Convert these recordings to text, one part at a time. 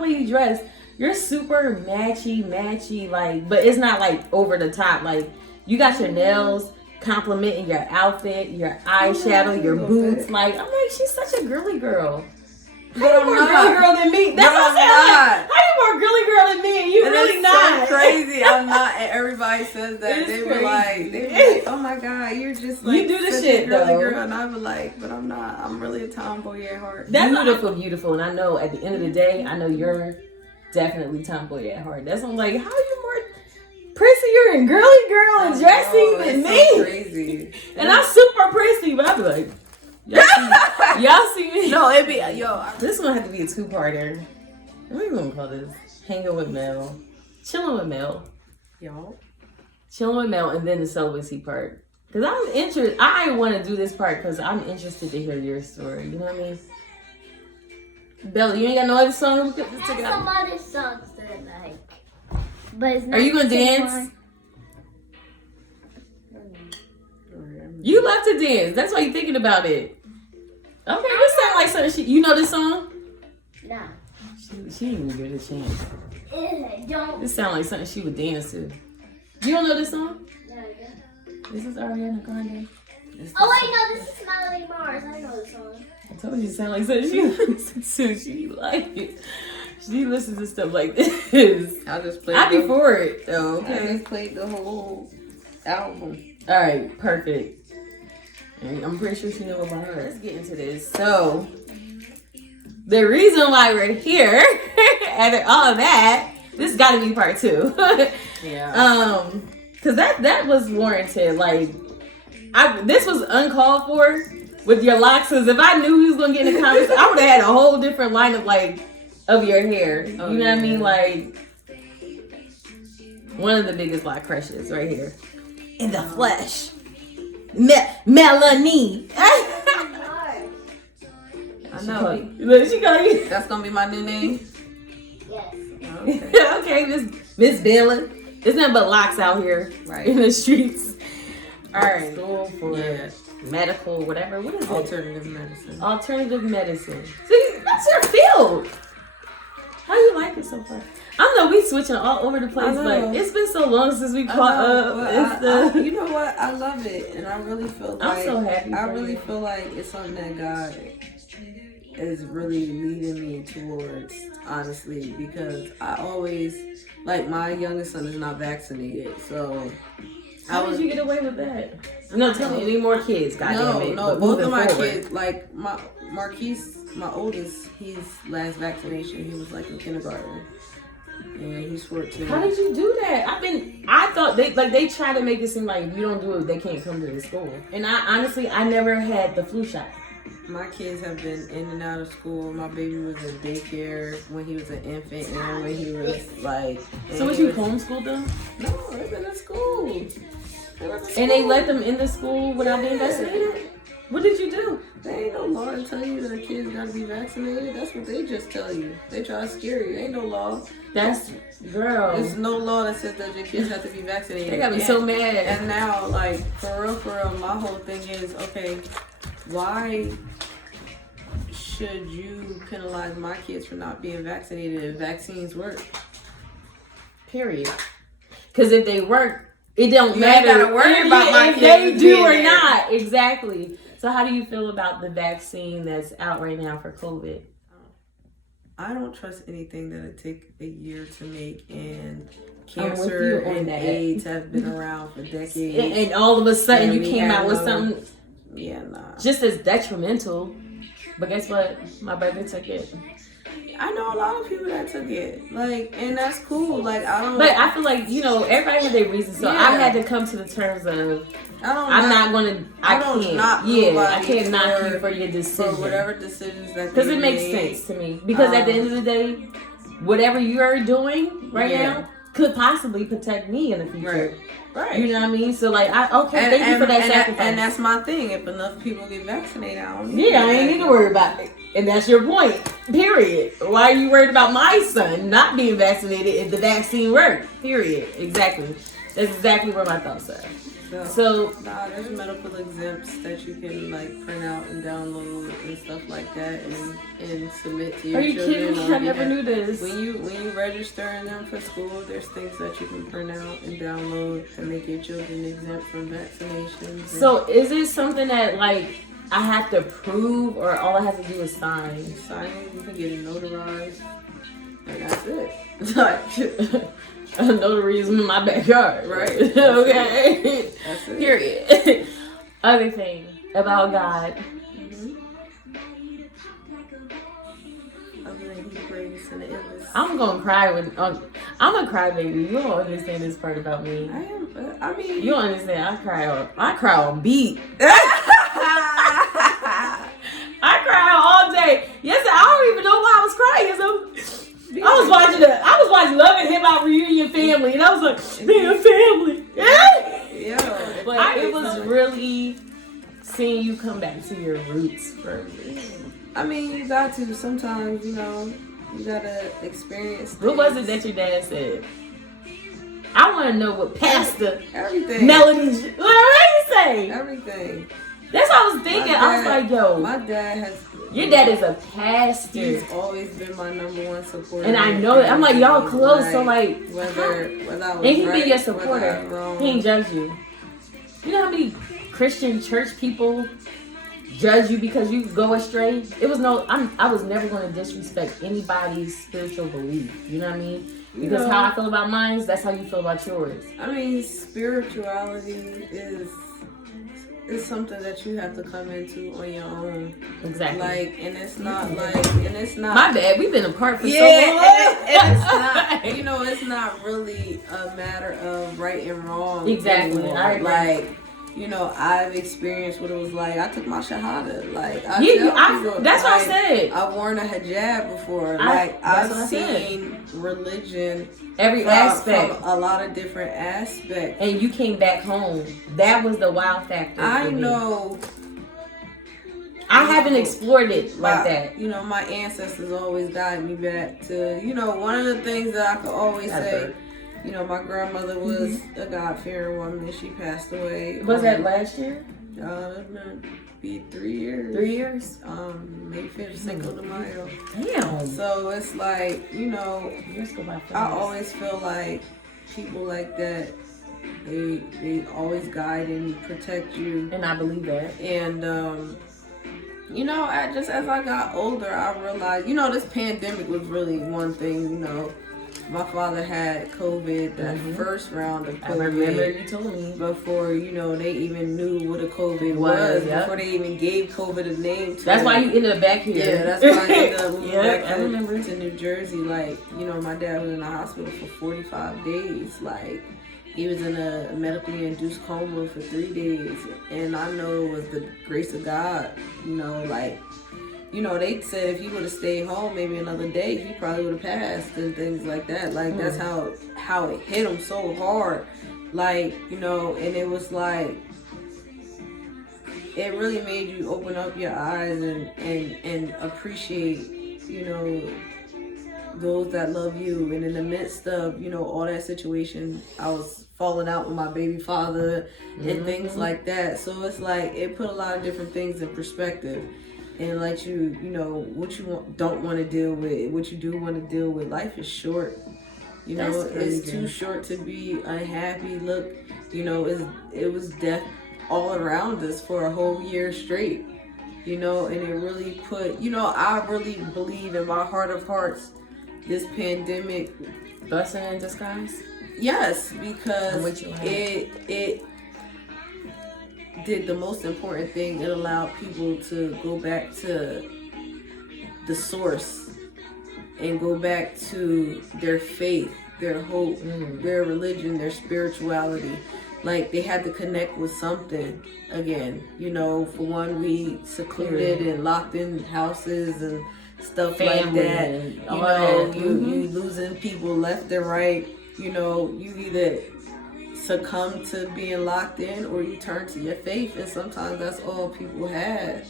way you dress. You're super matchy, like, but it's not like over the top. Like, you got your nails complimenting your outfit, your eyeshadow, your boots. Like, I'm like, she's such a girly girl. How you more girly girl than me? That's what I'm saying. Like, how you more girly girl than me? And you and really not. So crazy. I'm not. And everybody says that. They were like, oh my God, you're just like you do the such shit a girly though. girl. And I was like, but I'm not. I'm really a tomboy at heart. That's beautiful. And I know at the end of the day, I know you're definitely tomboy at heart. That's what I'm like, how are you more prissier and girly girl and dressy than me? So crazy. And I'm super prissy, but I be like, y'all see me? No, it be This one have to be a two-parter. What are you gonna call this? Hanging with Mel, chilling with Mel, chilling with Mel, and then the celibacy part. Cause I'm interested. I want to do this part because I'm interested to hear your story. You know what I mean? Bella, you ain't got no other song we put this together. Some other songs that I like, but it's not. Are you gonna dance? You love to dance. That's why you're thinking about it. Okay, this sound like something you know this song? Nah. She ain't even give it a chance. Don't. This sound like something she would dance to. You don't know this song? No, This is Ariana Grande. Oh wait, no, this is Melody Mars. I know the song. I told you it sound like something she listens to. She like it. She listens to stuff like this. I just played. I'd be for it though. I Okay. just played the whole album. All right. Perfect. And I'm pretty sure she knows about her. Let's get into this. So, the reason why we're here, after all of that, this got to be part 2. Yeah. Because that was warranted. Like, this was uncalled for with your locks. Because if I knew he was gonna get in the conversation, I would have had a whole different line of your hair. You know what I mean? Like, one of the biggest black crushes right here in the flesh. Melanie. Mars. I know. Look, she got you. That's gonna be my new name. Yes. Okay. Okay, Miss Bella. There's nothing but locks out here, Right. in the streets. All right, school for medical, whatever. What is it? Alternative medicine. Alternative medicine. See, that's your field. How do you like it so far? I know we switching all over the place, but it's been so long since we caught up. You know what? I love it, and I really feel like I'm so happy. I really feel like it's something that God is really leading me towards, honestly, because I always like my youngest son is not vaccinated, so. How did you get away with that? No, tell me, any more kids? No, both of my kids, like Marquise, my oldest, his last vaccination, he was like in kindergarten. And he's 14. How did you do that? I thought they try to make it seem like if you don't do it, they can't come to the school. And I never had the flu shot. My kids have been in and out of school. My baby was in daycare when he was an infant and when he was like... So was you homeschooled them? No, they've been in school. And they let them in the school without being vaccinated? What did you do? There ain't no law to tell you that a kid's gotta be vaccinated. That's what they just tell you. They try to scare you. Ain't no law. Girl. There's no law that says that your kids have to be vaccinated. They got me so mad. And now, like, for real, my whole thing is, okay, why should you penalize my kids for not being vaccinated if vaccines work? Period. Because if they work, it don't matter. You gotta worry about my if they kids do or being not. Exactly. So how do you feel about the vaccine that's out right now for COVID? I don't trust anything that'll take a year to make, and cancer and AIDS have been around for decades. And all of a sudden you came out with something just as detrimental. But guess what? My brother took it. I know a lot of people that took it, like, and that's cool. Like, I don't. But I feel like, you know, everybody had their reasons. So I had to come to the terms of I can't knock you for your decision. For whatever decisions that because it makes sense to me. Because at the end of the day, whatever you are doing right now could possibly protect me in the future. Right. You know what I mean? So like, thank you for that sacrifice. And that's my thing. If enough people get vaccinated, I ain't need to worry about it. And that's your point. Period. Why are you worried about my son not being vaccinated if the vaccine worked? Period. Exactly. That's exactly where my thoughts are. So nah, there's medical exempts that you can like print out and download and stuff like that and submit to your are you children. kidding me? I never knew this. When you register them for school, there's things that you can print out and download to make your children exempt from vaccinations. So is it something that like I have to prove, or all I have to do is sign? Sign it, you can get it notarized, and that's it. Like, A notary is in my backyard, right? Okay. That's it. Period. Other thing about God. Other than He brings and the illness. I'm gonna cry I'm a cry baby. You don't understand this part about me. I mean, You don't understand. I cry on beat. I cry all day. Yes, I don't even know why I was crying. So I was watching Love and Hip Hop Reunion Family, and I was like, they're a family. yeah. But it was really seeing you come back to your roots for me. I mean, you got to sometimes, you gotta experience. What was it that your dad said? I want to know what Pastor Everything. Melodies. What did you say? Everything. That's what I was thinking. I was like, yo, My dad has. your dad is a pastor. He's always been my number one supporter. And I know that. I'm like, y'all close, so like, whether I was and he right, be your whether I'm supporter. wrong. He ain't judge you. You know how many Christian church people judge you because you go astray? I was never going to disrespect anybody's spiritual belief. You know what I mean? Because how I feel about mine, that's how you feel about yours. I mean, spirituality is something that you have to come into on your own. Exactly. Like, and it's not. My bad. We've been apart for so long. and it's not. It's not really a matter of right and wrong. Exactly. Anymore. I agree. Like, I've experienced what it was like. I took my shahada. Like, That's what I said. I've worn a hijab before. I've seen religion. Every aspect. From a lot of different aspects. And you came back home. That was the wow factor. I know. I haven't explored it like that. My ancestors always guide me back to, one of the things that I could always say. My grandmother was a God-fearing woman and she passed away. Was that last year? Be 3 years. 3 years? May 5th, Cinco de Mayo. Damn. So it's like, I always feel like people like that, they always guide and protect you. And I believe that. And, as I got older, I realized, this pandemic was really one thing, My father had COVID, that first round of COVID. I remember you told me. Before, they even knew what a COVID was. Yep. Before they even gave COVID a name to That's it. why you ended up back here. Yeah, that's why I ended up moving back I remember. to New Jersey. Like, my dad was in the hospital for 45 days. Like, he was in a medically induced coma for 3 days. And I know it was the grace of God, they said if he would have stayed home maybe another day, he probably would have passed and things like that. Like, that's how it hit him so hard. Like, and it was like, it really made you open up your eyes and appreciate, those that love you. And in the midst of, all that situation, I was falling out with my baby father and things like that. So it's like, it put a lot of different things in perspective. And let you, what you don't want to deal with, what you do want to deal with. Life is short. It's too short to be unhappy. Look, it was death all around us for a whole year straight. And it really put, I really believe in my heart of hearts, this pandemic. Blessing in disguise? Yes, because it did the most important thing. It allowed people to go back to the source and go back to their faith, their hope, their religion, their spirituality. Like, they had to connect with something again. For one, we secluded and locked in houses and stuff like that. You losing people left and right. You either succumb to being locked in or you turn to your faith, and sometimes that's all people had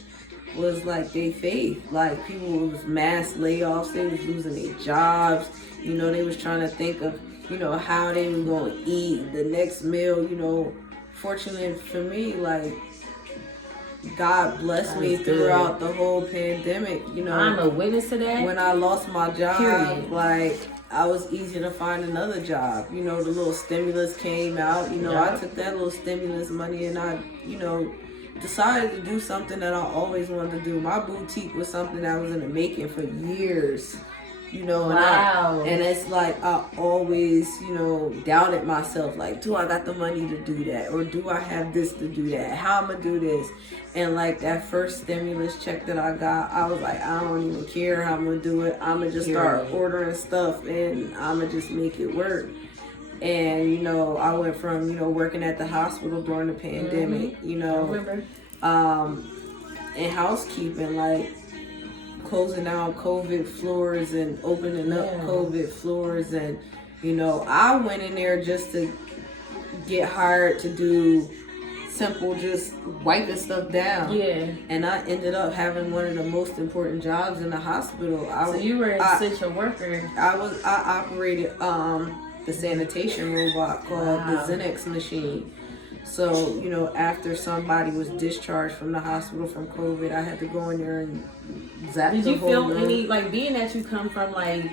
was like their faith. Like, people was mass layoffs, they was losing their jobs, they was trying to think of how they were going to eat the next meal, fortunate for me, like, God blessed me That's throughout the whole pandemic. You know, I'm a witness to that. when I lost my job, Period. like, I was easy to find another job. You know, the little stimulus came out. You know, I took that little stimulus money and I, you know, decided to do something that I always wanted to do. My boutique was something that was in the making for years. You know, Wow. and it's like I always, you know, doubted myself. Like, do I got the money to do that? Or do I have this to do that? How am I gonna do this? And like that first stimulus check that I got, I was like, I don't even care how I'm gonna do it. I'm gonna just start ordering stuff and I'm gonna just make it work. And, you know, I went from, you know, working at the hospital during the pandemic, you know, and housekeeping, like, closing down COVID floors and opening up COVID floors. And, you know, I went in there just to get hired to do simple, just wiping stuff down. Yeah. And I ended up having one of the most important jobs in the hospital. So you were an essential worker. I operated the sanitation robot called the Xenex machine. So, you know, after somebody was discharged from the hospital from COVID, I had to go in there and zap Did the you whole feel room. any, like, being that you come from, like,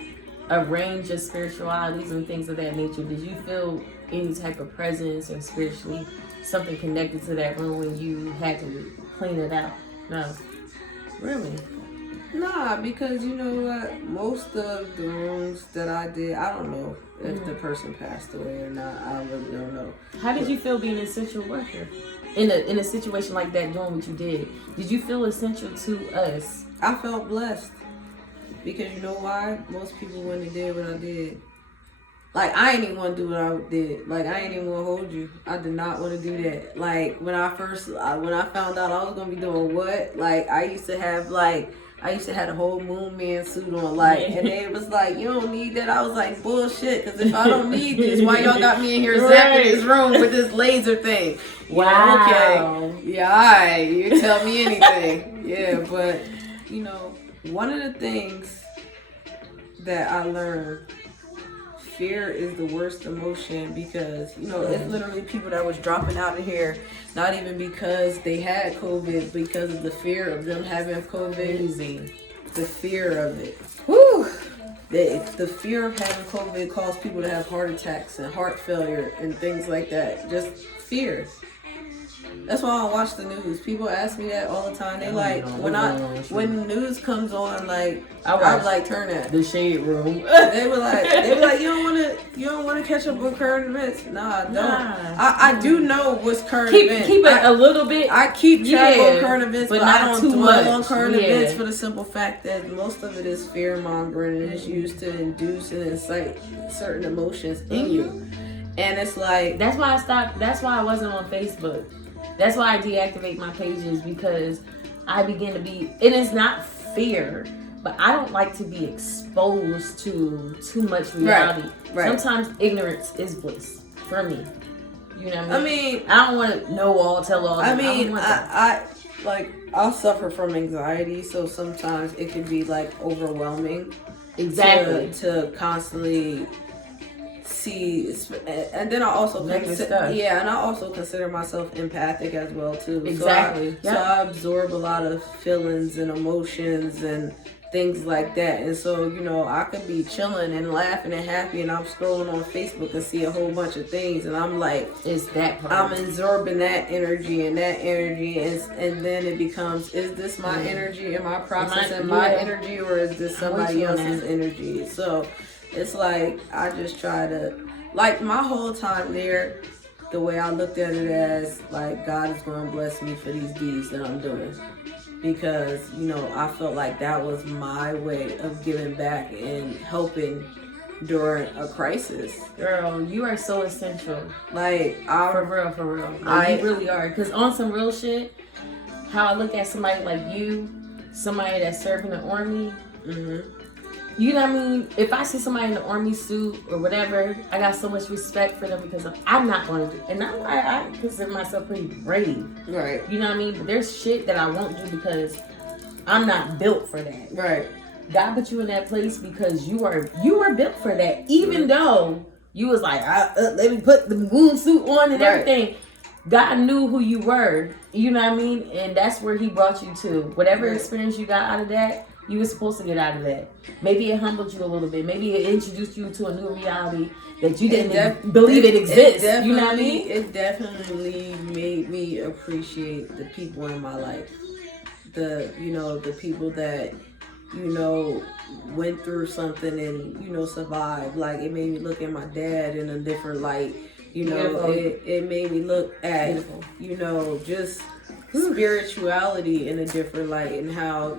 a range of spiritualities and things of that nature, did you feel any type of presence or spiritually something connected to that room when you had to clean it out? No. Really? Nah, because you know what? Most of the rooms that I did, I don't know if the person passed away or not. I really don't know. How did you feel being an essential worker? In a situation like that, doing what you did you feel essential to us? I felt blessed. Because you know why? Most people wouldn't have did what I did. Like, I ain't even want to do what I did. Like, I ain't even want to hold you. I did not want to do that. Like, when I found out I was going to be doing what, like, I used to have a whole Moon Man suit on, like, and they was like, you don't need that. I was like, bullshit, because if I don't need this, why y'all got me in here zapping this room with this laser thing? Wow. Okay. Yeah, all right. You tell me anything. Yeah, but, you know, one of the things that I learned, fear is the worst emotion, because, you know, it's literally people that was dropping out of here, not even because they had COVID, because of the fear of them having COVID. The fear of it. Whew. The fear of having COVID caused people to have heart attacks and heart failure and things like that. Just fear. That's why I don't watch the news. People ask me that all the time. They like, when the news comes on, like, I'm like, turn that. The shade room. They were like, you don't want to catch up with current events. Nah, I don't. I do know what's current events. Keep it a little bit. I keep track of current events, but I don't too dwell much on current events for the simple fact that most of it is fear mongering and it's used to induce and incite certain emotions in you. And it's like, that's why I stopped. That's why I wasn't on Facebook. That's why I deactivate my pages, because I begin to be, and it's not fear, but I don't like to be exposed to too much reality. Right. Sometimes ignorance is bliss for me. You know what I mean? I don't want to know all, tell all. I mean, I'll suffer from anxiety, so sometimes it can be like overwhelming. Exactly. To constantly see, and then I also consider myself empathic as well too. Exactly. So I absorb a lot of feelings and emotions and things like that. And so, you know, I could be chilling and laughing and happy, and I'm scrolling on Facebook and see a whole bunch of things, and I'm like, it's that part. I'm absorbing that energy, and then it becomes, is this my energy? Am I processing my energy, or is this somebody else's energy? So it's like, I just try to, like, my whole time there, the way I looked at it as, like, God is going to bless me for these deeds that I'm doing. Because, you know, I felt like that was my way of giving back and helping during a crisis. Girl, you are so essential. Like, for real. Like, you really are. Because on some real shit, how I look at somebody like you, somebody that's serving the army, you know what I mean? If I see somebody in the army suit or whatever, I got so much respect for them, because I'm not going to do it. And I consider myself pretty brave. Right. You know what I mean? But there's shit that I won't do because I'm not built for that. Right. God put you in that place because you are built for that. Even though you was like, let me put the wound suit on and everything. God knew who you were. You know what I mean? And that's where He brought you to. Whatever experience you got out of that, you were supposed to get out of that. Maybe it humbled you a little bit. Maybe it introduced you to a new reality that you didn't believe it exists. You know what I mean? It definitely made me appreciate the people in my life. The people that, went through something and, survived. Like, it made me look at my dad in a different light. It made me look at, just spirituality in a different light, and how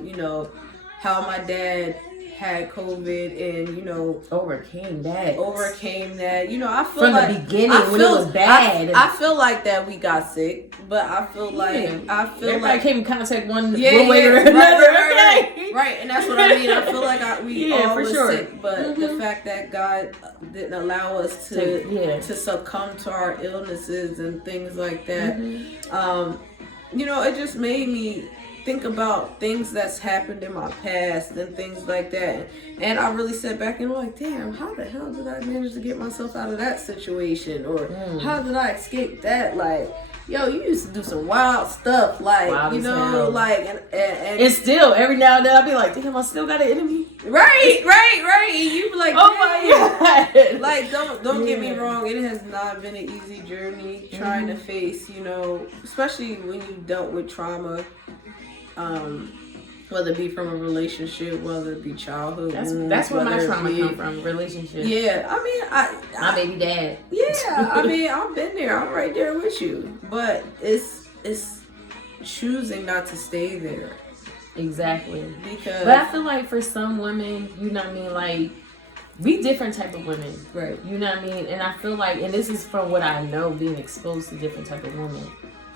my dad had COVID and, overcame that. I feel from like the beginning when it was bad. I feel like that we got sick, but I feel like everybody came in contact one way or another. Right, and that's what I mean. I feel like we all for was sure. sick, but the fact that God didn't allow us to succumb to our illnesses and things like that, it just made me think about things that's happened in my past and things like that. And I really sat back and was like, damn, how the hell did I manage to get myself out of that situation? Or how did I escape that? Like, yo, you used to do some wild stuff. Like, and still, every now and then I'll be like, damn, I still got an enemy. Right. You be like, oh my God. Like, don't get me wrong. It has not been an easy journey trying to face, especially when you dealt with trauma. Whether it be from a relationship, whether it be childhood. That's where my trauma come from, relationship. Yeah, I mean, my baby dad. Yeah, I mean, I've been there. I'm right there with you. But it's choosing not to stay there. Exactly. But I feel like for some women, you know what I mean, like, we different type of women. Right. You know what I mean? And I feel like, and this is from what I know, being exposed to different type of women.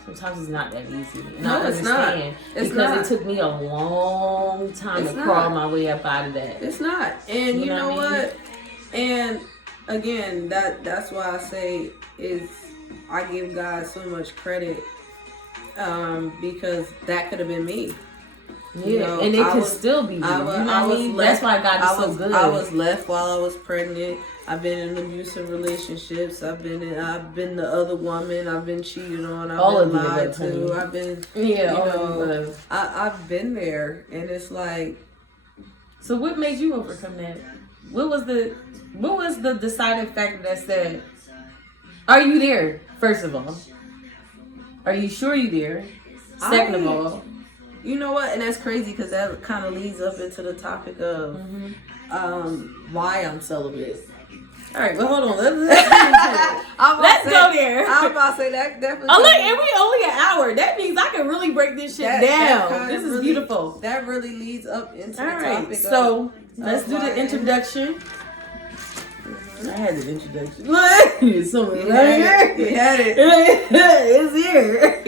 Sometimes it's not that easy. And I understand. Because it took me a long time to crawl my way up out of that. It's not. And you know what? And again, that's why I say I give God so much credit, because that could have been me. Yeah, and it could still be you. That's why God is so good. I was left while I was pregnant. I've been in abusive relationships. I've been the other woman. I've been cheated on. I've been lied to. I've been I've been there, and it's like. So what made you overcome that? What was the deciding factor that said, "Are you there?" First of all, are you sure you're there? Second of all. You know what? And that's crazy because that kind of leads up into the topic of why I'm celibate. All right, well, hold on. Let's go there. I'm about to say that definitely. Oh, look, and we only an hour. That means I can really break this shit down. This is beautiful. That really leads up into the topic. All right, so let's do the introduction. I had the introduction. Look, something right here. You had it. It's here.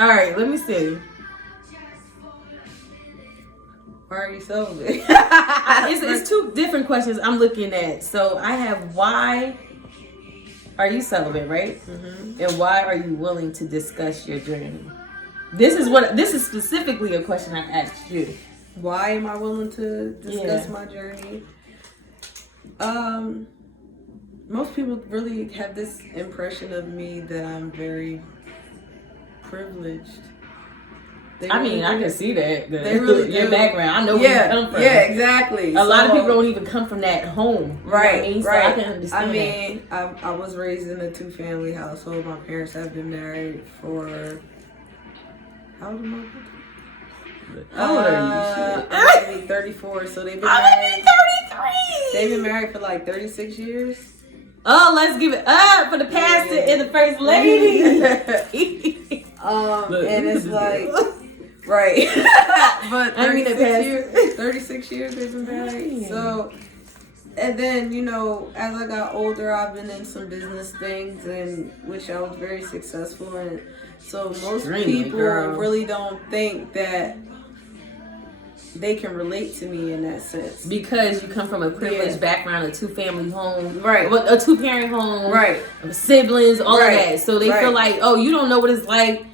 All right, let me see. Why are you celibate? It's two different questions I'm looking at. So I have, why are you celibate, right? And why are you willing to discuss your journey? This is specifically a question I asked you. Why am I willing to discuss my journey? Most people really have this impression of me that I'm very privileged. I can see that. They really do. Your background. I know where you come from. Yeah, exactly. A lot of people don't even come from that home. Right, you know what I mean? So I can understand I was raised in a 2-family household. My parents have been married for... How old am I? How old are you? I'm going to be 34, so they've been married... 33! They've been married for like 36 years. Oh, let's give it up for the pastor and the first lady. And it's like... Right. But 36 years they've been married. So, and then, as I got older, I've been in some business things, and which I was very successful in. So most people really don't think that they can relate to me in that sense. Because you come from a privileged background, a 2-family home. Right. A 2-parent home. Right. Siblings, all of that. So they feel like, oh, you don't know what it's like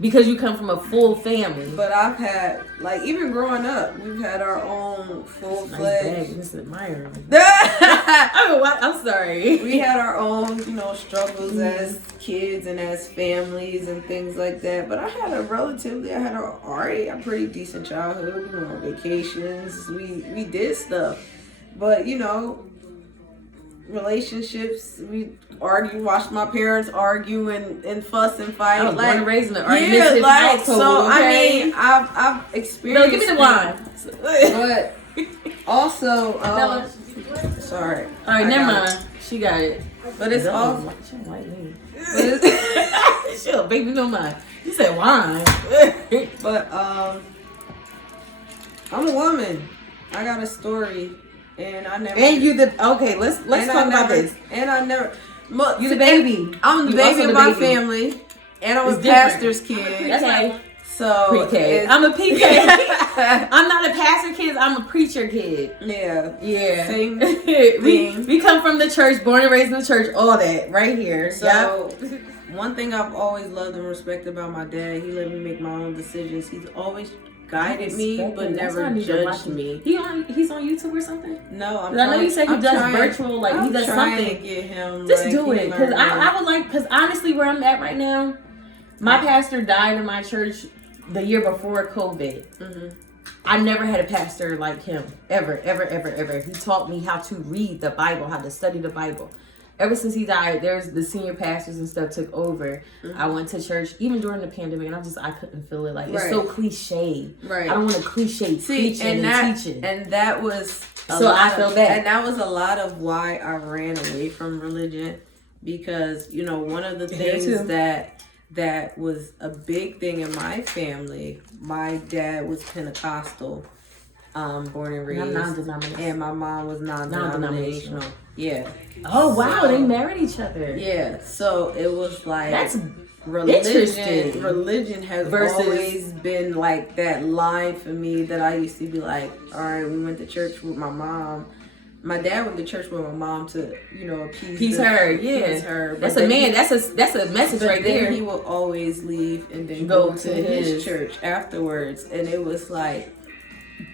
because you come from a full family. But I've had, like, even growing up, we've had our own full-fledged. Nice I'm sorry. We had our own, you know, struggles as kids and as families and things like that. But I had a pretty decent childhood. We went on vacations. We did stuff. But, you know, relationships, we watched my parents argue and fuss and fight. I was like, born and raised in an argumentative household. So okay? I mean, I've experienced. No, give me the wine. But also, sorry. All right, never mind. She got it. But it's all. She don't like me. She'll baby no mind. You said wine. But I'm a woman. I got a story. And I never. And you the okay. Let's talk about this. And I never. You the baby. I'm the baby of my family, and I was pastor's kid. Okay. So pre-K. I'm a PK. I'm not a pastor kid. I'm a preacher kid. Yeah. Same we come from the church, born and raised in the church. All that right here. So one thing I've always loved and respected about my dad, he let me make my own decisions. He's always guided me, but never judged me. He's on YouTube or something? No, I know you said he does virtual, like he does something. To get him, just do it, because I would like, because honestly, where I'm at right now, my pastor died in my church the year before COVID. Mm-hmm. I never had a pastor like him ever. He taught me how to read the Bible, how to study the Bible. Ever since he died, there's the senior pastors and stuff took over. Mm-hmm. I went to church even during the pandemic, and I couldn't feel it. Like it's so cliche. Right. I don't want to cliche preaching and teaching. And that was I feel bad. And that was a lot of why I ran away from religion, because you know one of the things that was a big thing in my family. My dad was Pentecostal. Born and raised, and my mom was non-denominational. Yeah. Oh wow, so, they married each other. Yeah. So it was like that's religion. Religion has always been like that line for me that I used to be like, all right, we went to church with my mom. My dad went to church with my mom to, you know, appease her. Yeah. Appease her. That's a message right there. He will always leave and then go to his church afterwards, and it was like.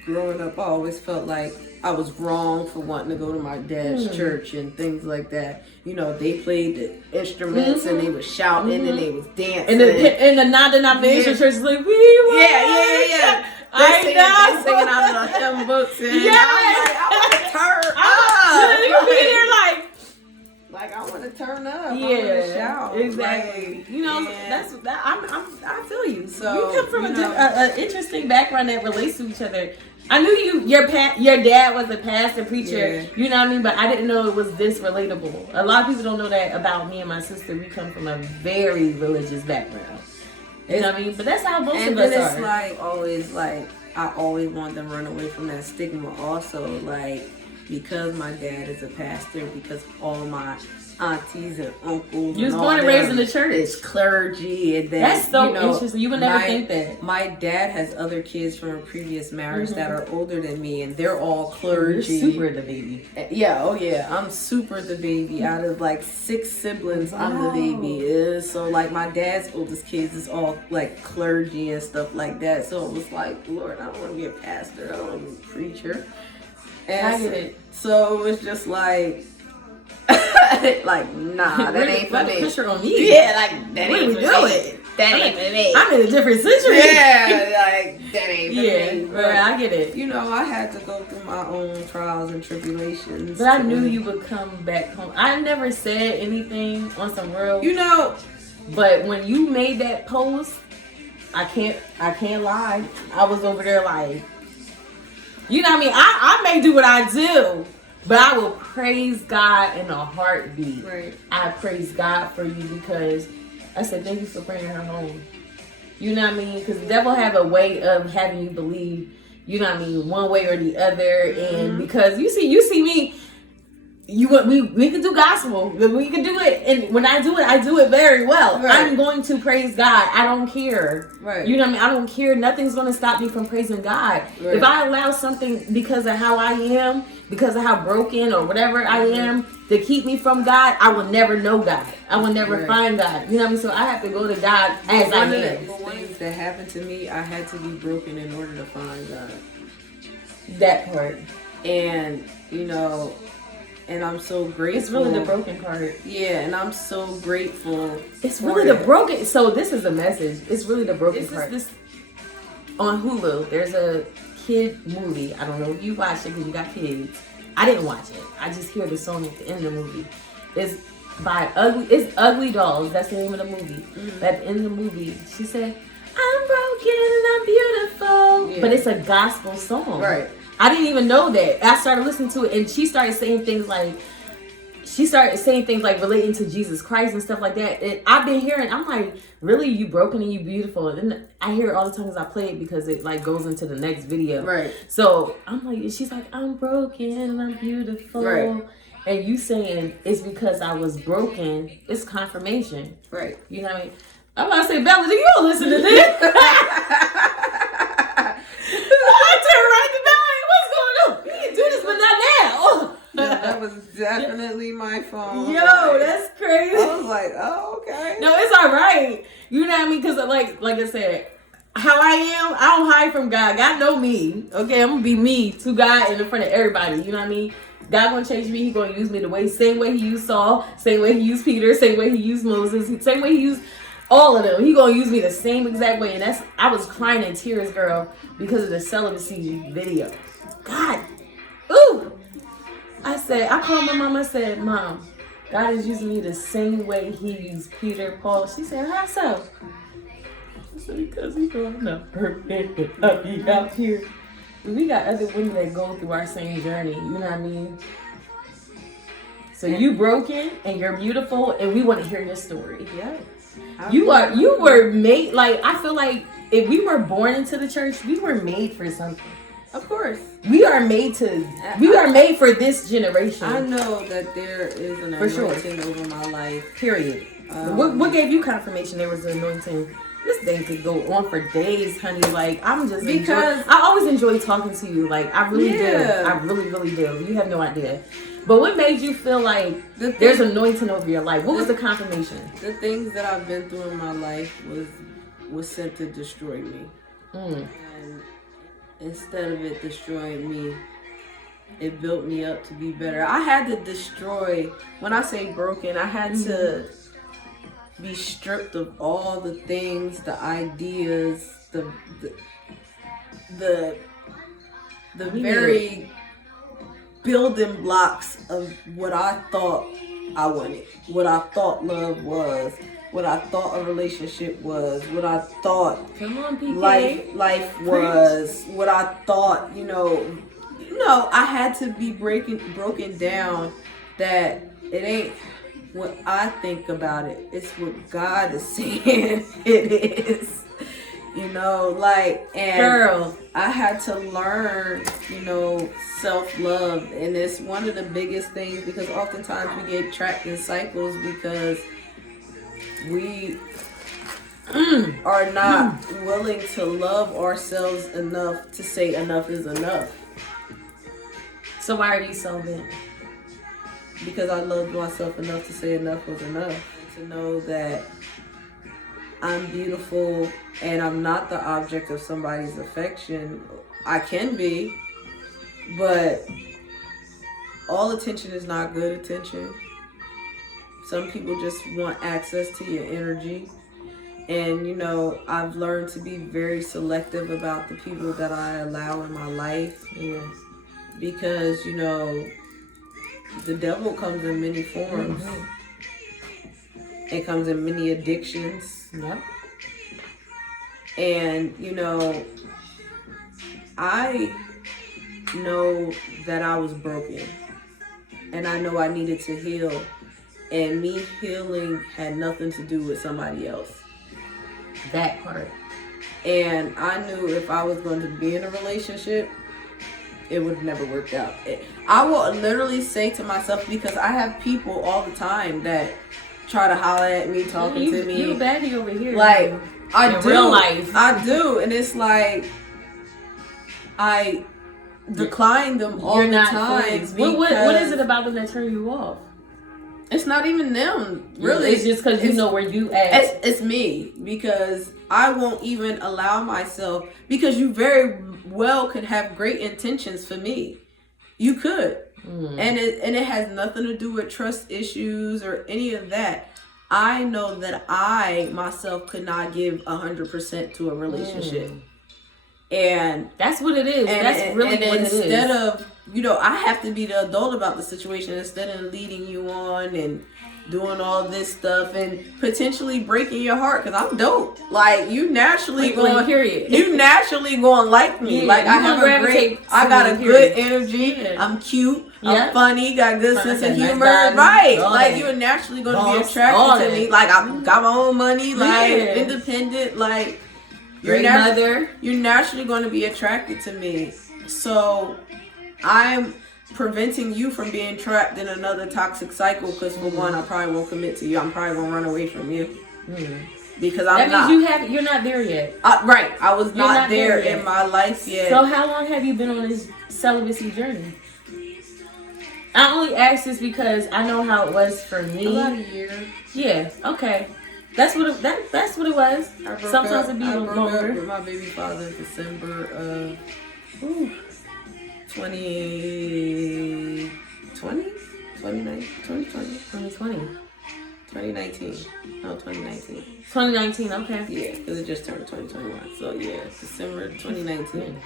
Growing up, I always felt like I was wrong for wanting to go to my dad's church and things like that. You know, they played the instruments and they was shouting and they was dancing. And the non-denominational church is like, we want. Yeah. They singing out of the hymn books. And I want to turn up. You be there like I want to turn up. Yeah, I want to shout. Exactly. Like, you know, yeah. I feel you. So you come from an interesting background that relates to each other. I knew your dad was a pastor preacher. Yeah. You know what I mean, but I didn't know it was this relatable. A lot of people don't know that about me and my sister. We come from a very religious background. You know what I mean? But that's how most of us are. And it's I always wanted to run away from that stigma. Also, like. Because my dad is a pastor, because all my aunties and uncles. You was born and raised in the church. It's clergy, and that's so interesting. You would never think that. My dad has other kids from a previous marriage that are older than me, and they're all clergy. You're super the baby. Yeah, I'm super the baby. Out of like 6 siblings, I'm the baby. So like my dad's oldest kids is all like clergy and stuff like that. So it was like, Lord, I don't want to be a pastor. I don't want to be a preacher. And so it was just like nah, that ain't for me. Pressure on me. Yeah, like that ain't for me. That ain't for me. I'm in a different century. Yeah, like that ain't for me. But I get it. You know, I had to go through my own trials and tribulations. But I knew you would come back home. I never said anything on some real. You know, but when you made that post, I can't lie. I was over there like. You know what I mean? I may do what I do, but I will praise God in a heartbeat. Right. I praise God for you because I said, thank you for bringing her home. You know what I mean? Because the devil have a way of having you believe, you know what I mean, one way or the other. And because you see me, we can do gospel. We can do it, and when I do it very well. Right. I'm going to praise God. I don't care. Right. You know what I mean? I don't care. Nothing's going to stop me from praising God. Right. If I allow something because of how I am, because of how broken or whatever I am, to keep me from God, I will never know God. I will never find God. You know what I mean? So I have to go to God as I am. One thing that happened to me, I had to be broken in order to find God. That part. And, you know, and I'm so grateful. It's really the broken part. Yeah, and I'm so grateful. It's really the broken. So this is a message. It's really the broken part. This on Hulu, there's a kid movie. I don't know if you watched it because you got kids. I didn't watch it. I just hear the song at the end of the movie. It's by Ugly Dolls. That's the name of the movie. Mm-hmm. At the end of the movie, she said, "I'm broken and I'm beautiful," but it's a gospel song. Right. I didn't even know that. I started listening to it, and she started saying things like relating to Jesus Christ and stuff like that. And I've been hearing, I'm like, really, you broken and you beautiful? And I hear it all the time as I play it because it like goes into the next video. Right. So I'm like, she's like, I'm broken and I'm beautiful. Right. And you saying it's because I was broken, it's confirmation. Right. You know what I mean? I'm about to say, Bella, do you don't listen to this? I turned right to Bella. What's going on? We can do this, but not now. No, that was definitely my phone. Yo, that's crazy. I was like, oh, okay. No, it's all right. You know what I mean? Because like I said, how I am, I don't hide from God. God know me. Okay, I'm gonna be me to God and in front of everybody. You know what I mean? God gonna change me. He gonna use me the same way he used Saul, same way he used Peter, same way he used Moses, same way he used all of them. He gonna use me the same exact way. And I was crying in tears, girl, because of the celibacy video. God, ooh. I called my mom. I said, Mom, God is using me the same way he used Peter, Paul. She said, how so? I said, because he know I'm not perfect. I'll be out here. We got other women that go through our same journey. You know what I mean? So you broken and you're beautiful, and we want to hear your story. Yeah. You were made, like, I feel like if we were born into the church, we were made for something. Of course. We are made for this generation. I know that there is an anointing over my life. Period. What gave you confirmation there was an anointing? This thing could go on for days, honey. Like, I'm just because I always enjoy talking to you. Like, I really do. I really, really do. You have no idea. But what made you feel like there's anointing over your life? What was the confirmation? The things that I've been through in my life was sent to destroy me. And instead of it destroying me, it built me up to be better. I had to destroy, when I say broken, I had to be stripped of all the things, the ideas, the very building blocks of what I thought I wanted, what I thought love was, what I thought a relationship was, what I thought life was, what I thought, I had to be broken down that it ain't what I think about it. It's what God is saying it is. Girl, I had to learn, self-love. And it's one of the biggest things, because oftentimes we get trapped in cycles because we are not willing to love ourselves enough to say enough is enough. So why are you so bad? Because I loved myself enough to say enough was enough. To know that I'm beautiful and I'm not the object of somebody's affection. I can be, but all attention is not good attention. Some people just want access to your energy. And, I've learned to be very selective about the people that I allow in my life. Yeah. Because, the devil comes in many forms. It comes in many addictions. Yep. And, I know that I was broken. And I know I needed to heal. And me healing had nothing to do with somebody else. That part. And I knew if I was going to be in a relationship, it would have never worked out. I will literally say to myself, because I have people all the time that try to holler at me, talking to me. You a baddie over here. Like, I in do. real life. I do. And it's like, I decline them all the time. What is it about them that turn you off? It's not even them, really. It's just because you know where you at. It's me, because I won't even allow myself, because you very well could have great intentions for me. You could. And it has nothing to do with trust issues or any of that. I know that I myself could not give 100% to a relationship. And that's what it is. That's really what it is. Instead of, I have to be the adult about the situation, instead of leading you on and doing all this stuff and potentially breaking your heart, because I'm dope. Like, you naturally you naturally going to like me. Yeah, like, I have I got a good energy. Yeah. I'm cute. I'm funny. Got good sense of humor. Right. Like, you're naturally going to be attracted to me. Like, I got my own money. Like, independent. Like, you're naturally going to be attracted to me. So I'm preventing you from being trapped in another toxic cycle, because for one, I probably won't commit to you. I'm probably going to run away from you. Because that means you're not there yet. Right. I was not there in my life yet. So how long have you been on this celibacy journey? I only ask this because I know how it was for me. About a year. Yeah. Okay. That's what it was. Sometimes it be longer. I broke up with my baby father in December of 2020. 2019, okay. Yeah, because it just turned 2021. So, yeah, December 2019.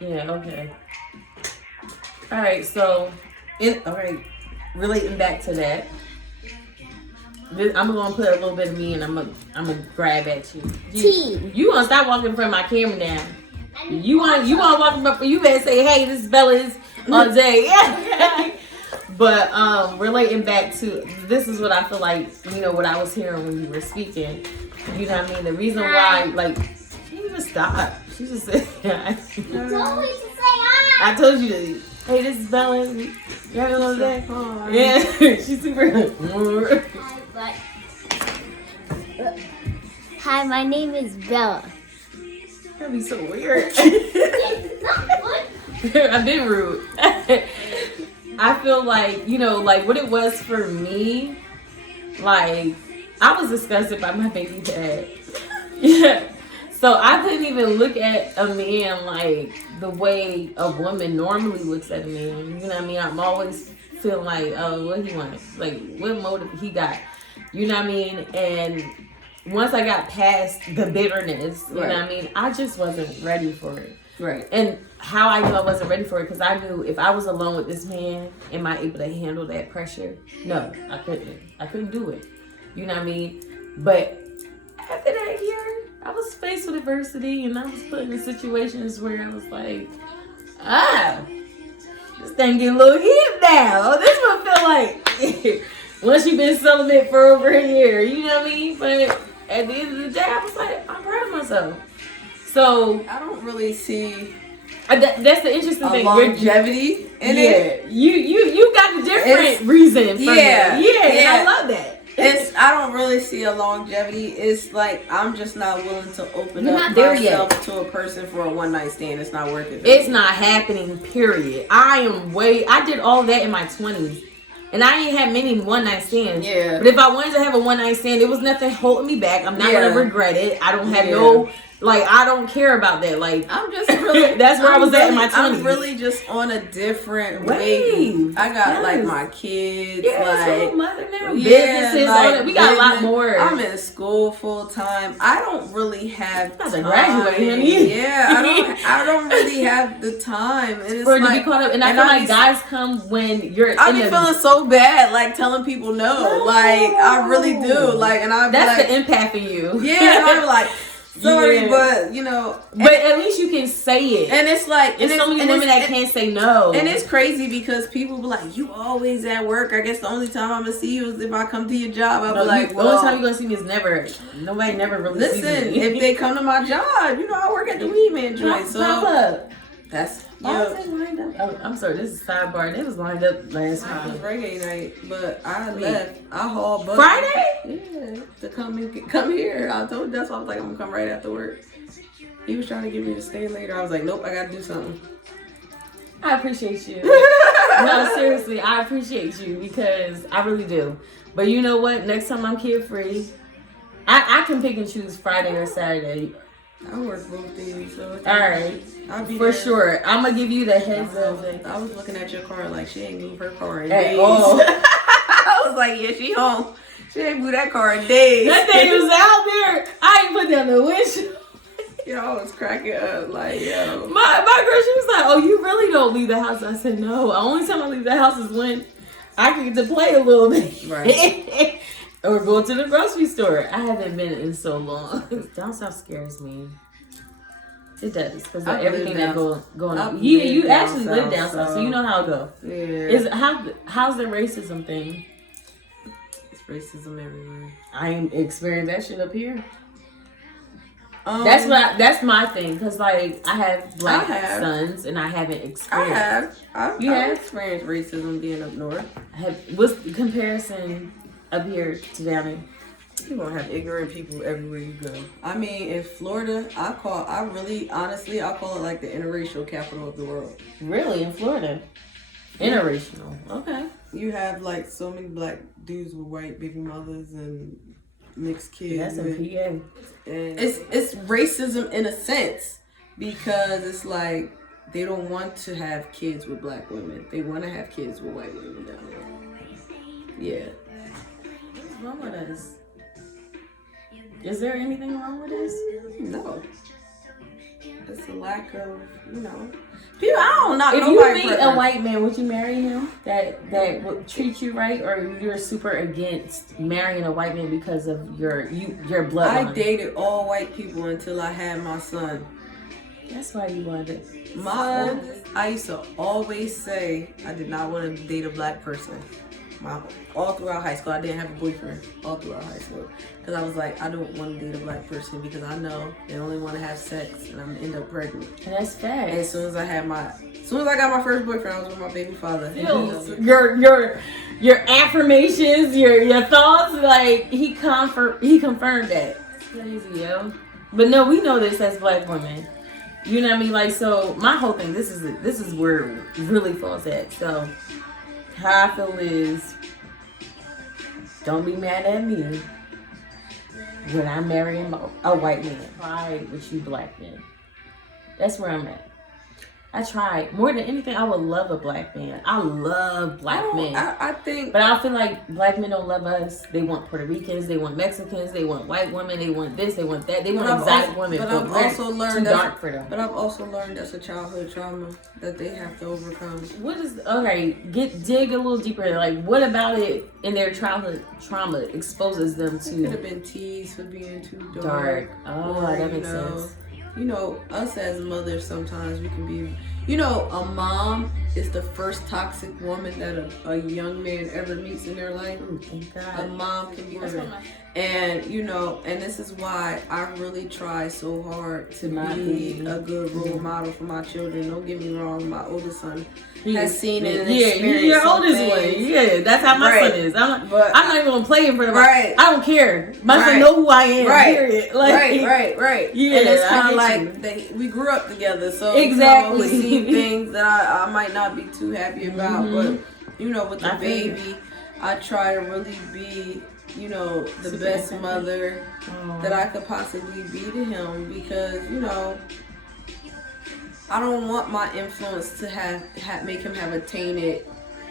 Yeah, okay. All right, so, relating back to that, I'm going to put a little bit of me and I'm going to grab at you. You want to stop walking in front of my camera now. You want to walk up, you better say, hey, this is Bella's all day. But relating back to, this is what I feel like, what I was hearing when you were speaking. You know what I mean? The reason why, like, she didn't even stop. She just said, I told you to, hey, this is Bella. You having a little day? Yeah, she's super. Hi, my name is Bella. That'd be so weird. I've been rude. I feel like, like what it was for me, like, I was disgusted by my baby dad. Yeah. So I couldn't even look at a man like the way a woman normally looks at a man. You know what I mean? I'm always feeling like, oh, what he wants? Like, what motive he got? You know what I mean? And once I got past the bitterness, you know what I mean? I just wasn't ready for it. Right. And how I knew I wasn't ready for it, because I knew if I was alone with this man, am I able to handle that pressure? No, I couldn't. I couldn't do it. You know what I mean? But after that year, I was faced with adversity, and I was put in situations where I was like, this thing get a little heat now. This one feel like once you've been celibate for over a year, you know what I mean? But at the end of the day, I was like, I'm proud of myself. So I don't really see that's the interesting thing. Longevity in it. You got a different reason for that. Yeah. I love that. I don't really see a longevity. It's like I'm just not willing to open up myself to a person for a one night stand. It's not worth it. It's not happening, period. I did all that in my 20s. And I ain't had many one night stands. Yeah. But if I wanted to have a one night stand, there was nothing holding me back. I'm not gonna regret it. I don't have I don't care about that. Like, I'm just really that's where I was at in my 20s. I'm really just on a different wave. I got like my kids, like mother now, businesses, all that. We got a lot more. I'm in school full time. I don't really have time to graduate, honey. Yeah, I don't really have the time. And it's for it to be caught up. And I feel like guys come when you're. I be feeling so bad, like telling people no. Like I really do. Like, and I that's the empath in you. Yeah, and I'm like. Sorry, but but at least you can say it. And it's like, there's so many women that can't say no. And it's crazy because people be like, "You always at work. I guess the only time I'm gonna see you is if I come to your job." I'll be like, "Well, the only time you're gonna see me is never. Nobody never really sees me." Listen, if they come to my job, I work at the Weed Man joint, so that's Why was it lined up? Oh, I'm sorry, this is sidebar. It was lined up last It was Friday. reggae night, but I left. I hauled butt. Friday? Yeah, to come here. I told that's why I was like, I'm gonna come right after work. He was trying to get me to stay later. I was like, nope, I gotta do something. I appreciate you. No, seriously, I appreciate you because I really do. But you know what? Next time I'm kid free, I can pick and choose Friday or Saturday. I work both days, so it's All right, I'll be for there. sure. I'm gonna give you the heads up. I was looking at your car like she ain't moved her car in At days. all. I was like, yeah, she home. She ain't moved that car in days. That thing was out there. I ain't put down the windshield. Yo, I was cracking up like, yo. My girl, she was like, "Oh, you really don't leave the house?" I said, "No. The only time I leave the house is when I can get to play a little bit, Right. or go to the grocery store." I haven't been in so long. Down south scares me. It does because I've everything lived that going on. I've You lived actually down live down south, south, so you know how it go. Yeah. How's the racism thing? It's racism everywhere. I ain't experienced that shit up here. That's my thing because like I have black sons and I haven't experienced. I've experienced racism being up north. What's the comparison up here to down there? You gonna have ignorant people everywhere you go. I mean, in Florida, I call it like the interracial capital of the world. Really, in Florida, interracial. Okay. You have like so many black dudes with white baby mothers and mixed kids. That's in PA. And it's racism in a sense because it's like they don't want to have kids with black women. They want to have kids with white women down there. Yeah. What's wrong with us? Is there anything wrong with us? No. It's a lack of, people. I don't know. If you meet a white man, would you marry him? That would treat you right, or you're super against marrying a white man because of your bloodline? I dated all white people until I had my son. That's why you wanted it. My oldest, I used to always say I did not want to date a black person. All throughout high school, I didn't have a boyfriend all throughout high school because I was like, I don't want to date a black person because I know they only want to have sex and I'm gonna end up pregnant. And that's fact. And as soon as I got my first boyfriend, I was with my baby father. Your affirmations, your thoughts, like he confirmed that. That's crazy, yo. But no, we know this as black women. You know what I mean? Like, so my whole thing, this is where it really falls at. So how I feel is, don't be mad at me when I'm marrying a white man. Pride with you black men. That's where I'm at. I tried. More than anything, I would love a black man. I love black men. I think... But I feel like black men don't love us. They want Puerto Ricans. They want Mexicans. They want white women. They want this. They want that. They want exotic women. But I've also learned too dark for them. But I've also learned that's a childhood trauma that they have to overcome. What is... Okay, dig a little deeper. Like, what about it in their childhood trauma exposes them to... Could have been teased for being too dark. Oh, or, that makes sense. Us as mothers, sometimes we can be, a mom is the first toxic woman that a young man ever meets in their life. Ooh, thank God. A mom can be and and this is why I really try so hard to be a good role model for my children. Don't get me wrong, my oldest son has seen it and experienced your oldest things. one. Yeah, that's how my son is. I'm not even gonna play in front of him. Right. I don't care. My son know who I am. Right. Period. Like, right. Yeah, and it's kind of like we grew up together, so exactly we see things that I might not be too happy about, but with the baby, I try to really be the best mother that I could possibly be to him because I don't want my influence to make him have a tainted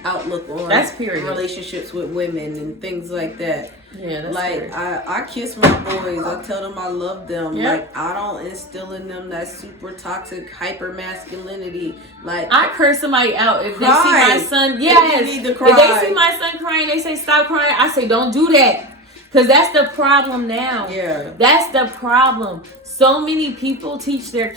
outlook on relationships with women and things like that. Yeah, that's like I kiss my boys. I tell them I love them. Yeah. Like I don't instill in them that super toxic hyper masculinity. Like I curse somebody out if they see my son. Yes, if you need to cry. If they see my son crying, they say stop crying. I say don't do that. Because that's the problem now. Yeah. That's the problem. So many people teach their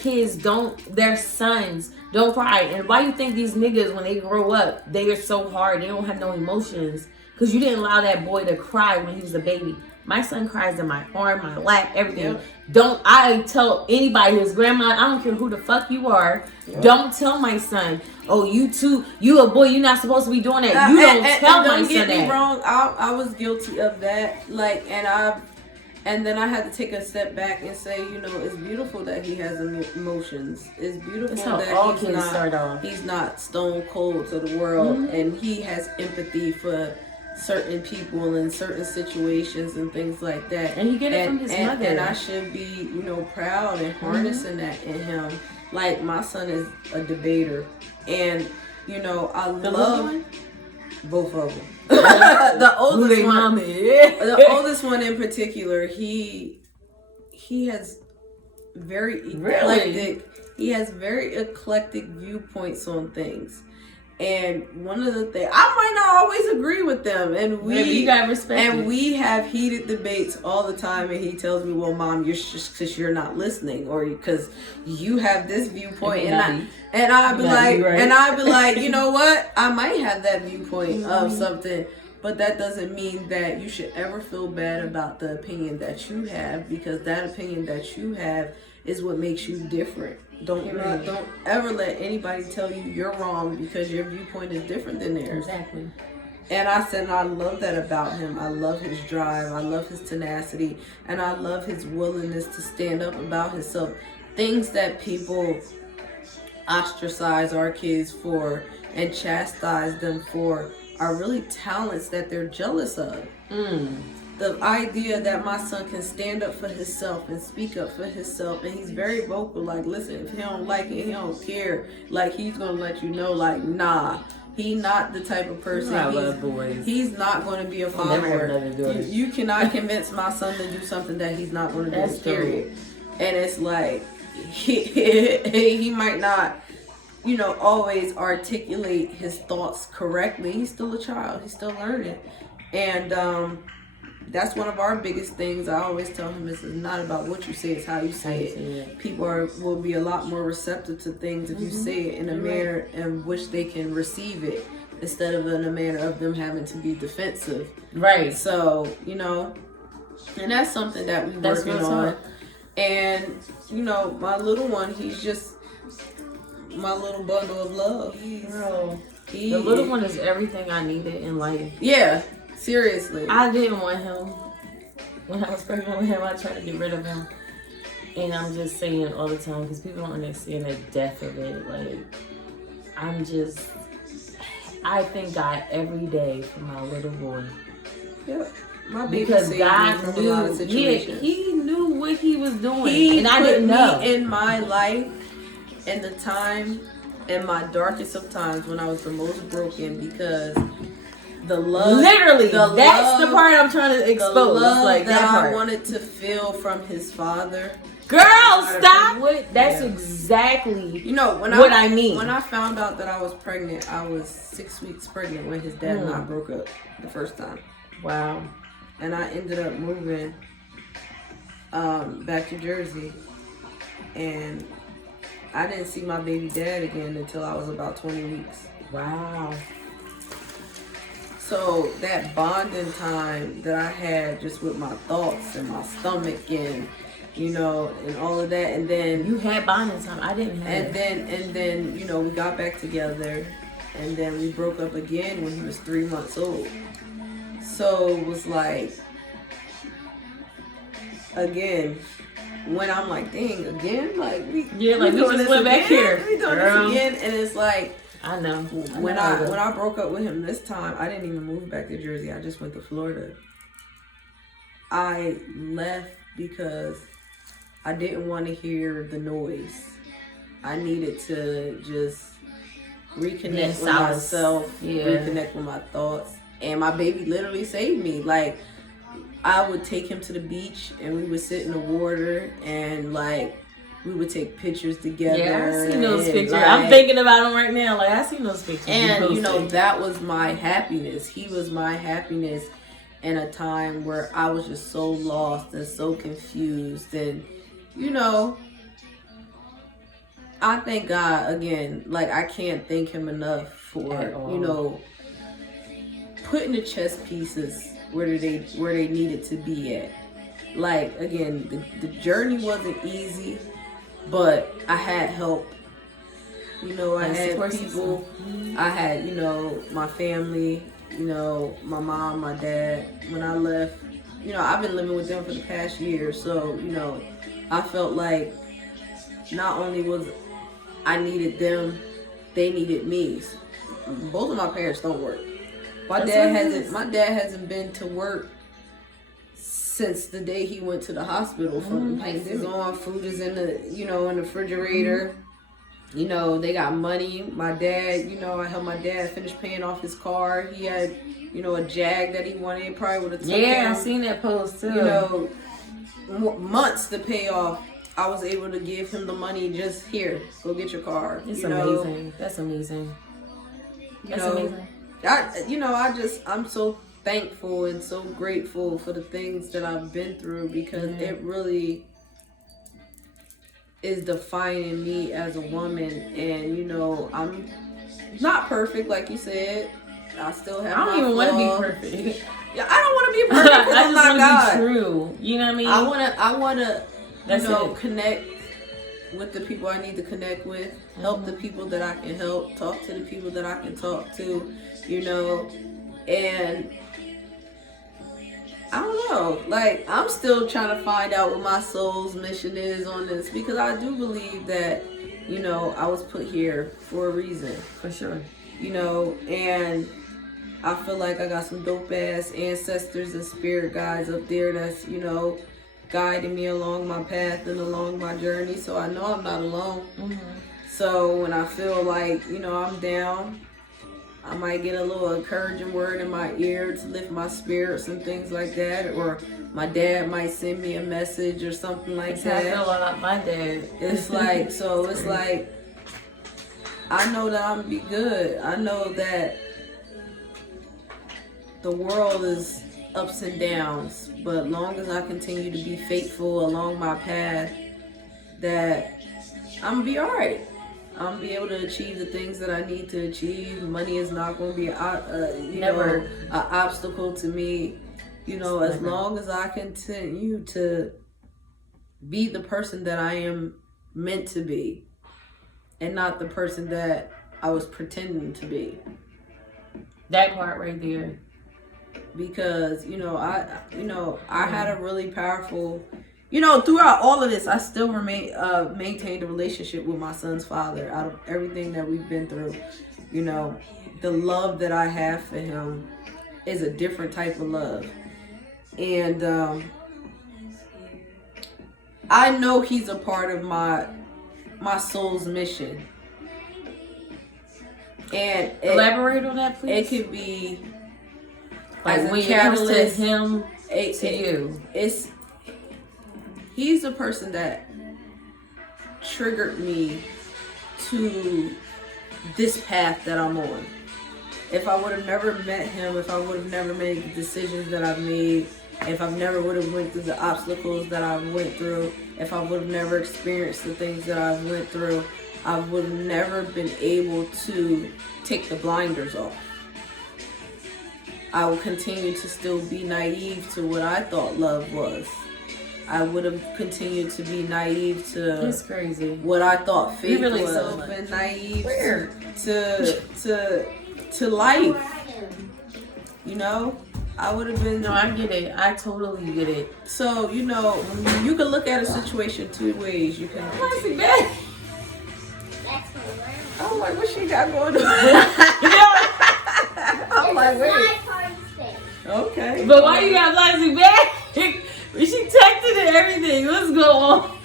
sons don't cry. And why you think these niggas, when they grow up, they are so hard. They don't have no emotions. Because you didn't allow that boy to cry when he was a baby. My son cries in my arm, my lap, everything. Yep. Don't I tell anybody, his grandma, I don't care who the fuck you are. Yep. Don't tell my son, oh, you a boy, you're not supposed to be doing that. You don't tell my son that. Don't get me wrong, I was guilty of that. Like, and then I had to take a step back and say, you know, it's beautiful that he has emotions. It's beautiful That's how that all kids start off. he's not stone cold to the world, Mm-hmm. and he has empathy for certain people and certain situations and things like that. And he get it from his mother. And I should be, you know, proud and harnessing that in him. Like, my son is a debater, and you know, I love both of them. The oldest one, the oldest one in particular, he has very eclectic. He has very eclectic viewpoints on things. And one of the things, I might not always agree with them, and you got respect. And we have heated debates all the time. And he tells me, "Well, Mom, you're just because you're not listening, or because you have this viewpoint." And I'd be like, you know what? I might have that viewpoint of something, but that doesn't mean that you should ever feel bad about the opinion that you have, because that opinion that you have is what makes you different. Don't ever let anybody tell you you're wrong because your viewpoint is different than theirs. Exactly. And I said, I love that about him. I love his drive. I love his tenacity. And I love his willingness to stand up about himself. Things that people ostracize our kids for and chastise them for are really talents that they're jealous of. The idea that my son can stand up for himself and speak up for himself, and he's very vocal, like, listen, if he don't like it, he don't care, like, he's gonna let you know, like, nah, he not the type of person. I love boys. He's not going to be a follower. You cannot convince my son to do something that he's not going to do. That's period. And it's like he might not, you know, always articulate his thoughts correctly. He's still a child. He's still learning, and that's one of our biggest things. I always tell him, it's not about what you say, it's how you say it. People will be a lot more receptive to things if you say it in a manner in which they can receive it, instead of in a manner of them having to be defensive. Right. So, you know, and that's something that we're working on. And, you know, my little one, he's just my little bundle of love. The little one is everything I needed in life. Yeah. Seriously. I didn't want him. When I was pregnant with him, I tried to get rid of him. And I'm just saying it all the time because people don't understand the depth of it. Like, I thank God every day for my little boy. Yep. My baby because saved God me from a lot of knew, situations. he knew what he was doing. And I didn't know. Me in my life, in the time, in my darkest of times when I was the most broken, because the love, that's the part I'm trying to expose. The love like that part. I wanted to feel from his father. Girl, stop! That's exactly what I mean. When I found out that I was pregnant, I was 6 weeks pregnant when his dad and I broke up the first time. Wow. And I ended up moving back to Jersey, and I didn't see my baby dad again until I was about 20 weeks. Wow. So that bonding time that I had just with my thoughts and my stomach and, you know, and all of that, and then you had bonding time. I didn't have. And then you know, we got back together, and then we broke up again when he was 3 months old. So it was like, again, when I'm like, dang, again, like we doing this back here. We doing this again, and it's like, I know. When I broke up with him this time, I didn't even move back to Jersey. I just went to Florida. I left because I didn't want to hear the noise. I needed to just reconnect with myself, reconnect with my thoughts. And my baby literally saved me. Like, I would take him to the beach and we would sit in the water and like we would take pictures together. Yeah, I seen those pictures. Like, I'm thinking about them right now. Like, I seen those pictures. And, you know, that was my happiness. He was my happiness in a time where I was just so lost and so confused. And, you know, I thank God, again, like, I can't thank him enough for, you know, putting the chess pieces where they needed to be at. Like, again, the journey wasn't easy, but I had help. You know, I had people. I had, you know, my family, you know, my mom, my dad. When I left, you know, I've been living with them for the past year. So, you know, I felt like not only was I needed them, they needed me. Both of my parents don't work. My dad hasn't been to work since the day he went to the hospital from the pandemic. On, food is in the, you know, in the refrigerator. You know, they got money. My dad, you know, I helped my dad finish paying off his car. He had, you know, a Jag that he wanted. Probably would have taken him, I seen that post too. You know, months to pay off. I was able to give him the money. Just here, go get your car. It's amazing. That's amazing. That's amazing. I'm so thankful and so grateful for the things that I've been through, because it really is defining me as a woman. And, you know, I'm not perfect, like you said. I still have. I don't even want to be perfect. Yeah, I don't want to be perfect because I'm not God. Be true. You know what I mean? I wanna, connect with the people I need to connect with. Help the people that I can help. Talk to the people that I can talk to. You know, and I don't know. Like, I'm still trying to find out what my soul's mission is on this, because I do believe that, you know, I was put here for a reason. For sure. You know, and I feel like I got some dope ass ancestors and spirit guides up there that's, you know, guiding me along my path and along my journey. So I know I'm not alone. So when I feel like, you know, I'm down, I might get a little encouraging word in my ear to lift my spirits and things like that. Or my dad might send me a message or something like that. I feel like my dad. It's like, so it's like, I know that I'm gonna be good. I know that the world is ups and downs, but long as I continue to be faithful along my path, that I'm gonna be all right. I'm gonna be able to achieve the things that I need to achieve. Money is not gonna be an obstacle to me. You know, as long as I continue to be the person that I am meant to be, and not the person that I was pretending to be. That part right there. Because, you know, I had a really powerful, you know, throughout all of this, I still maintained a relationship with my son's father. Out of everything that we've been through, you know, the love that I have for him is a different type of love. And I know he's a part of my soul's mission. And elaborate on that, please. It could be like as when a catalyst to him, to you. He's the person that triggered me to this path that I'm on. If I would have never met him, if I would have never made the decisions that I've made, if I never would have went through the obstacles that I went through, if I would have never experienced the things that I went through, I would have never been able to take the blinders off. I would continue to still be naive to what I thought love was. I would have continued to be naive to It's crazy. what I thought faith really was. so And naive to life. You know? I would have been... No, I get it. I totally get it. So, you know, you can look at a situation two ways. You can... I'm like, what she got going on? I'm like, wait. Okay. But why you got plastic bag? She texted and everything. What's going on?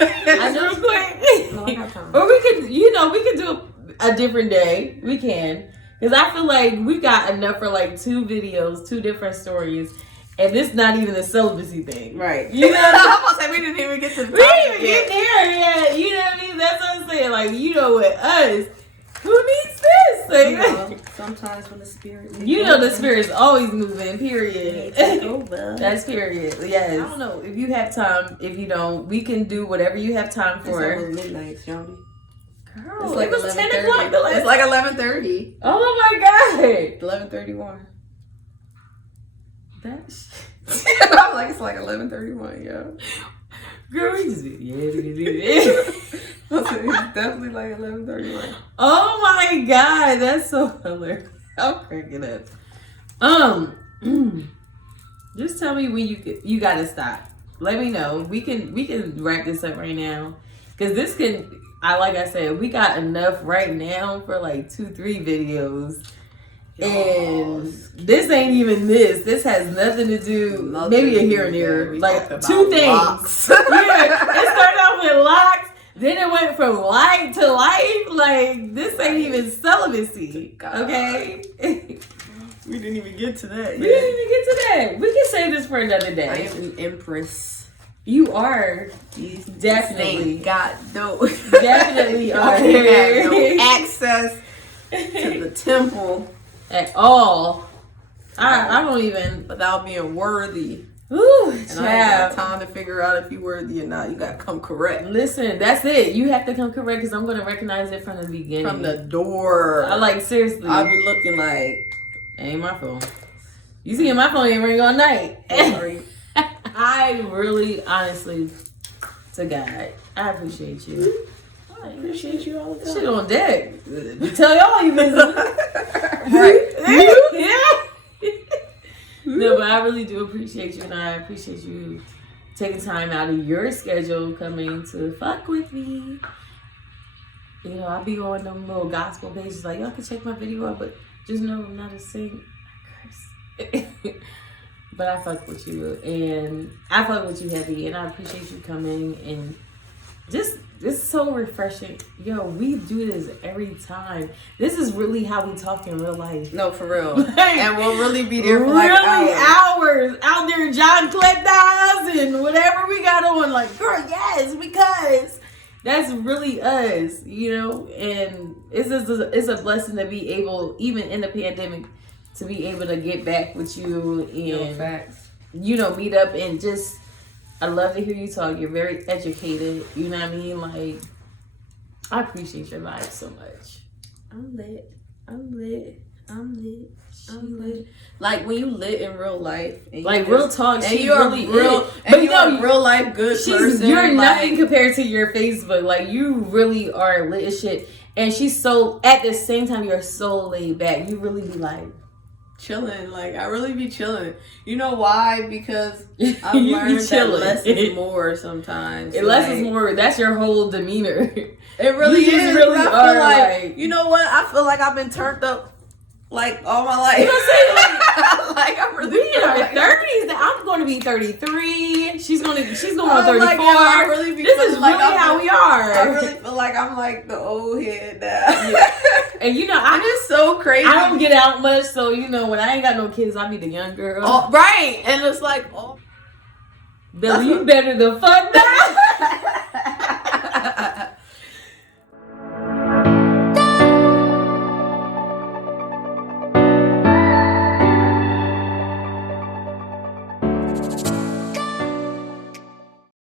I know quick. No, I got time. Or we could, we could do a different day. We can. Because I feel like we got enough for like 2 videos, 2 different stories. And this not even a celibacy thing. Right. You know what I'm about to say we didn't even get to the We didn't even get there yet. You know what I mean? That's what I'm saying. Like, with us, who needs this? Like, you know, sometimes when the spirit... the spirit's always moving, period. Over. That's period. Yes. I don't know. If you have time, if you don't, we can do whatever you have time for. It's almost midnight, Johnny. Girl, It's like it was 10 11:30. o'clock the last. It's like 11:30. Oh my god. 11:31. That I'm like, it's like 11:31, yo. girl, we just yeah. It's definitely like 11:31. Oh my god, that's so hilarious. I'm cracking up. Just tell me when you gotta stop. Let me know. We can wrap this up right now, cause this can. Like I said, we got enough right now for like 2-3 videos. And this ain't even this. This has nothing to do. Maybe a here and there. Like 2 things. Yeah, it started off with locks. Then it went from light to life. Like this ain't even celibacy. Okay. We didn't even get to that. We didn't even get to that. We can save this for another day. I am an empress. You are. Definitely. Got no. Definitely are. Have no access to the temple At all. I don't even. without being worthy. Ooh, And I ain't child. got time to figure out if you worthy or not. You gotta come correct Listen, that's it. You have to come correct because I'm going to recognize it from the beginning. from the door. I like, seriously. I'll be looking like. Ain't my phone. You see, my phone ain't ring all night. Sorry. I really, honestly, to God, I appreciate you. I appreciate you all the time. Shit on deck. You tell y'all you busy. Right. Yeah. No, but I really do appreciate you, and I appreciate you taking time out of your schedule coming to fuck with me. You know, I'll be on them little gospel pages like, y'all can check my video out, but just know I'm not a saint. I curse. But I fuck with you, and I fuck with you heavy, and I appreciate you coming, and just, it's so refreshing. Yo, we do this every time. This is really how we talk in real life. No, for real. Like, And we'll really be there for like really hours. out there, John Clettas and whatever we got on. Like, girl, yes, because that's really us, you know. And it's a blessing to be able, even in the pandemic, to be able to get back with you and Facts. you know, meet up and just. I love to hear you talk. You're very educated. You know what I mean? Like, I appreciate your life so much. I'm lit. I'm lit. I'm lit. I'm lit. Like when you lit in real life, and Like you real just- talk, and she you're really real, is. and But you're no, a real life good person. You're like, nothing compared to your Facebook. Like, you really are lit as shit. And she's so, at the same time, you're so laid back. You really be like, chilling. Like I really be chilling. You know why? Because I've You be learned that chilling. less is more sometimes. less is Like, more. That's your whole demeanor. It really You just is. really I feel are, like, like- you know what? I feel like I've been turned up like all my life. You know what I'm saying? Like I really We in feel our like 30s. I'm going to be 33. She's going on I'm 34. like, yo, I really be This feeling is like really how we are. I really feel like I'm like the old head now. And you know, I'm just so crazy. I don't get out much, so you know, when I ain't got no kids, I be the young girl. Oh, right, and it's like, oh, Billy, you better the fuck not.